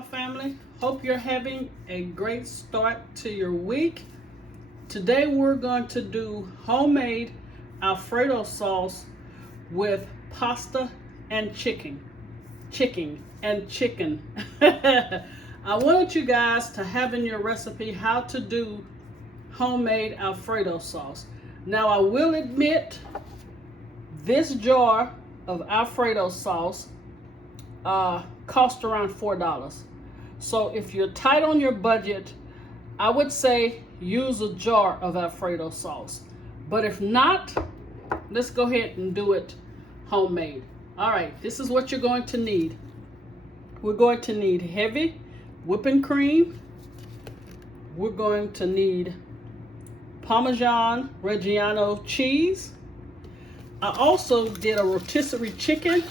turorial family. Hope you're having a great start to your week. Today we're going to do homemade Alfredo sauce with pasta and chicken. I wanted you guys to have in your recipe how to do homemade Alfredo sauce. Now I will admit this jar of Alfredo sauce cost around $4. So if you're tight on your budget, I would say use a jar of Alfredo sauce. But if not, let's go ahead and do it homemade. All right, this is what you're going to need. We're going to need heavy whipping cream. We're going to need Parmesan Reggiano cheese. I also did a rotisserie chicken,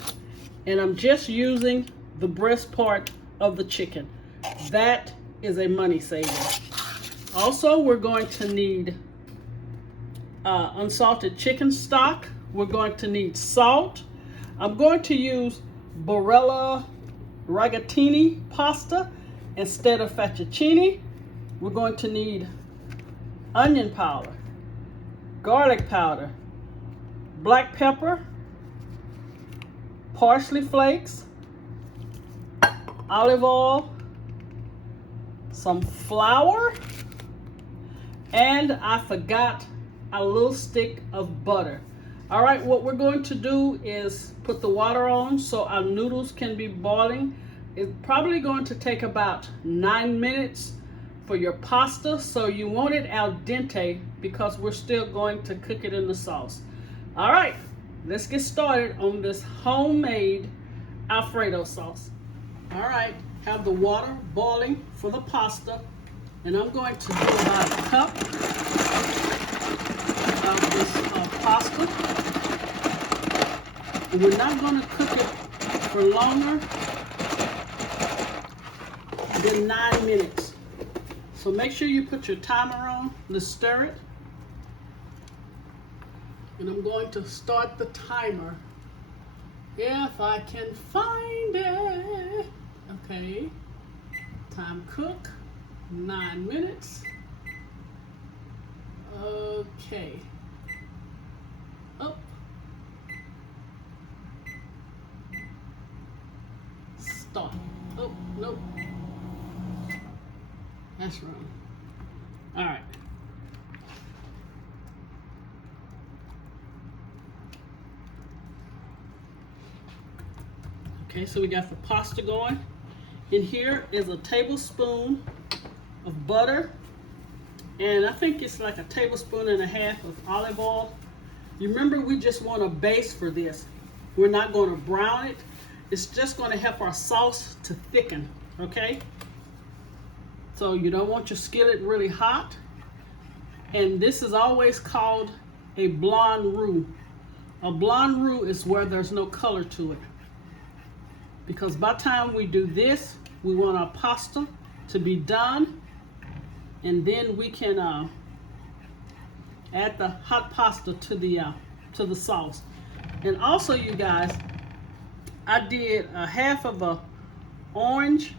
and I'm just using the breast part of the chicken. That is a money saver. Also, we're going to need unsalted chicken stock. We're going to need salt. I'm going to use Barilla rigatoni pasta instead of fettuccine. We're going to need onion powder, garlic powder, black pepper, parsley flakes, olive oil, some flour, and I forgot a little stick of butter. All right, what we're going to do is put the water on so our noodles can be boiling. It's probably going to take about 9 minutes for your pasta, so you want it al dente because we're still going to cook it in the sauce. All right, let's get started on this homemade Alfredo sauce. All right, have the water boiling for the pasta, and I'm going to do about a cup of this pasta. And we're not going to cook it for longer than 9 minutes. So make sure you put your timer on to stir it. And I'm going to start the timer if I can find it. Okay, time cook, 9 minutes. Okay. Oh. Stop. Oh, nope. That's wrong. All right. Okay, so we got the pasta going. In here is a tablespoon of butter, and I think it's like a tablespoon and a half of olive oil. You remember, we just want a base for this. We're not going to brown it. It's just going to help our sauce to thicken, okay? So you don't want your skillet really hot. And this is always called a blonde roux. A blonde roux is where there's no color to it. Because by the time we do this, we want our pasta to be done, and then we can add the hot pasta to the sauce. And also, you guys, I did a half of a orange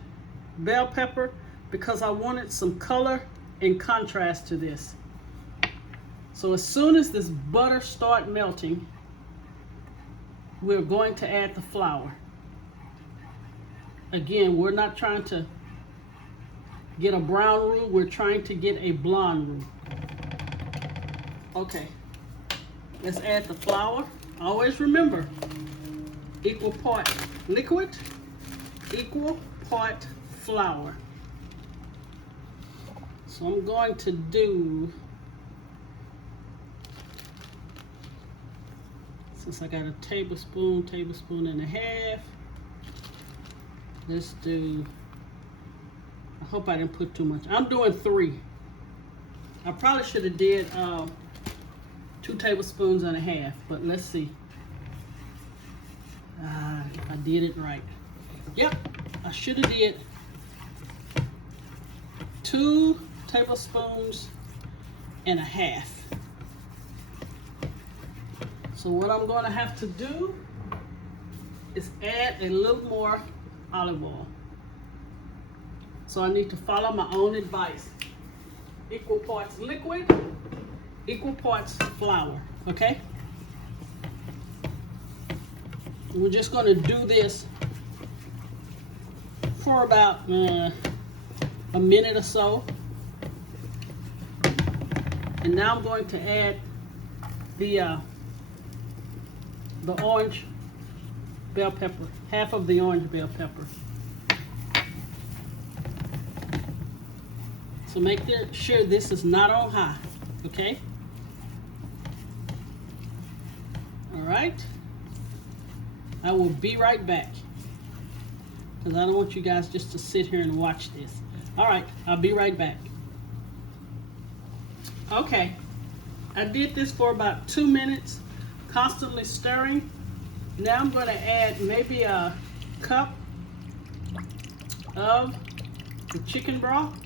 bell pepper because I wanted some color in contrast to this. So as soon as this butter starts melting, we're going to add the flour. Again, we're not trying to get a brown roux, we're trying to get a blonde roux. Okay, let's add the flour. Always remember, equal part liquid, equal part flour. So I'm going to do, since I got a tablespoon and a half, let's do, I hope I didn't put too much. I'm doing 3. I probably should have did 2 tablespoons and a half, but let's see if I did it right. Yep, I should have did 2 tablespoons and a half. So what I'm going to have to do is add a little more olive oil. So I need to follow my own advice. Equal parts liquid, equal parts flour, okay? And we're just gonna do this for about a minute or so. And now I'm going to add the orange bell pepper, half of the orange bell pepper. So make sure this is not on high, okay? All right. I will be right back because I don't want you guys just to sit here and watch this. All right, I'll be right back. Okay, I did this for about 2 minutes, constantly stirring. Now I'm going to add maybe a cup of the chicken broth.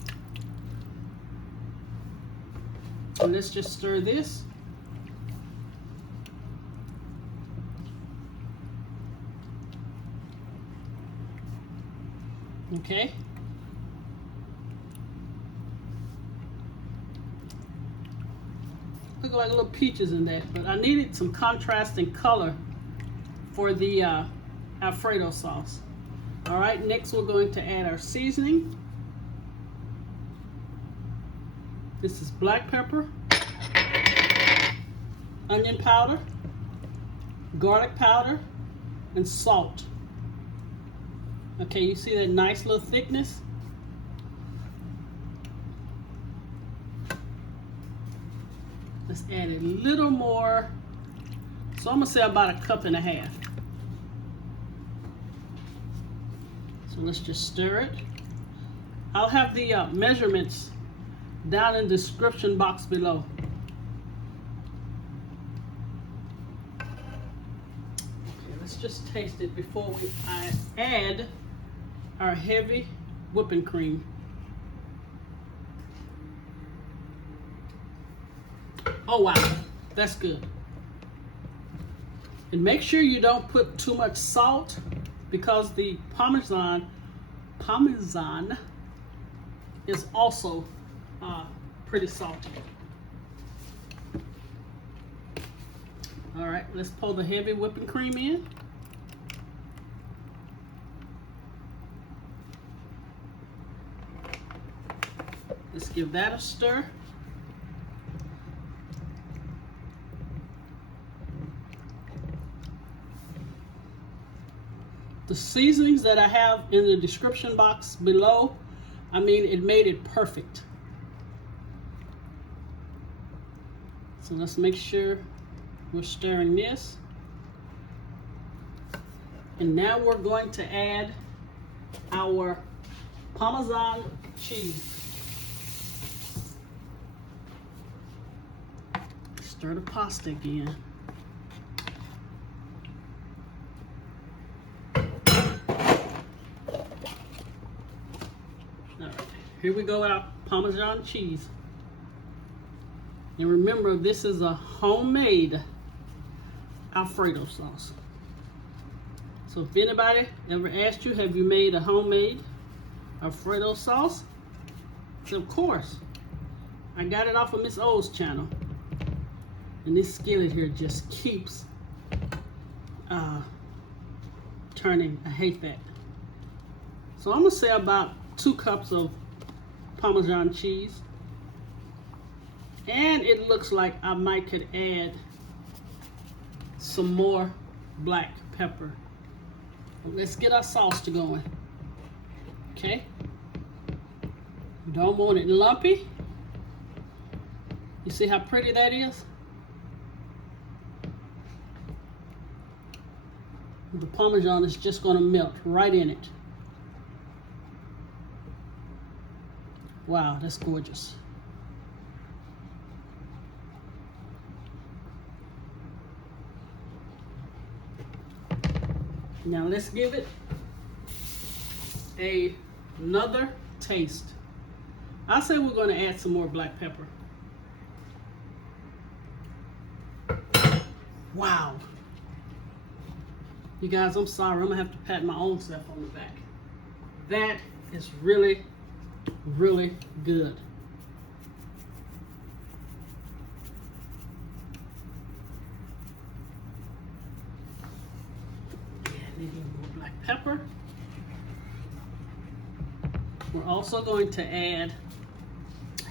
And let's just stir this. Okay. Look like little peaches in that, but I needed some contrasting color for the Alfredo sauce. All right, next we're going to add our seasoning. This is black pepper, onion powder, garlic powder, and salt. Okay, you see that nice little thickness? Let's add a little more. So I'm gonna say about 1.5 cups. So let's just stir it. I'll have the measurements down in the description box below. Okay, let's just taste it before I add our heavy whipping cream. Oh wow, that's good. And make sure you don't put too much salt because the parmesan is also pretty salty. All right, let's pour the heavy whipping cream in. Let's give that a stir. The seasonings that I have in the description box below, I mean, it made it perfect. So let's make sure we're stirring this. And now we're going to add our Parmesan cheese. Stir the pasta again. All right, here we go with our Parmesan cheese. And remember, this is a homemade Alfredo sauce. So if anybody ever asked you, have you made a homemade Alfredo sauce? So of course, I got it off of Miss O's channel. And this skillet here just keeps turning. I hate that. So I'm gonna say about 2 cups of Parmesan cheese. And it looks like I might could add some more black pepper. Let's get our sauce to going. Okay. You don't want it lumpy. You see how pretty that is? The Parmesan is just going to melt right in it. Wow, that's gorgeous. Now let's give it another taste. I say we're going to add some more black pepper. Wow. You guys, I'm sorry. I'm going to have to pat my own self on the back. That is really really good. And then more black pepper. We're also going to add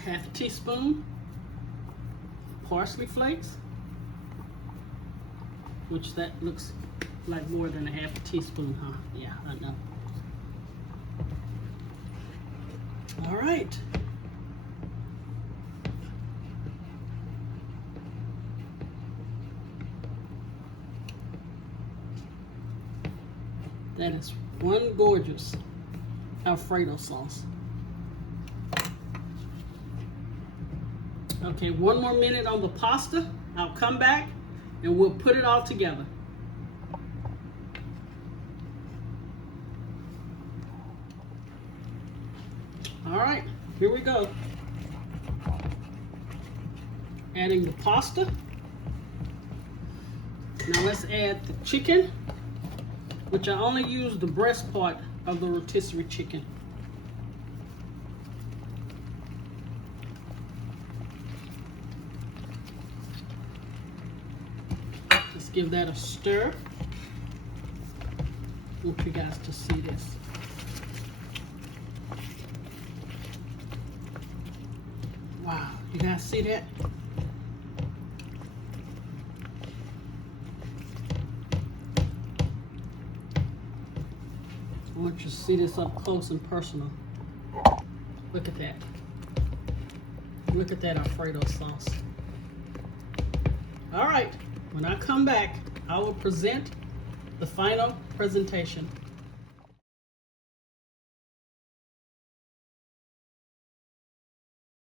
half a teaspoon parsley flakes, which that looks like more than a half a teaspoon, huh? Yeah, I know. All right. That is one gorgeous Alfredo sauce. Okay, one more minute on the pasta. I'll come back and we'll put it all together. All right, here we go. Adding the pasta. Now let's add the chicken, which I only use the breast part of the rotisserie chicken. Just give that a stir. I want you guys to see this. Wow, you guys see that? I want you to see this up close and personal. Look at that. Look at that Alfredo sauce. All right, when I come back, I will present the final presentation.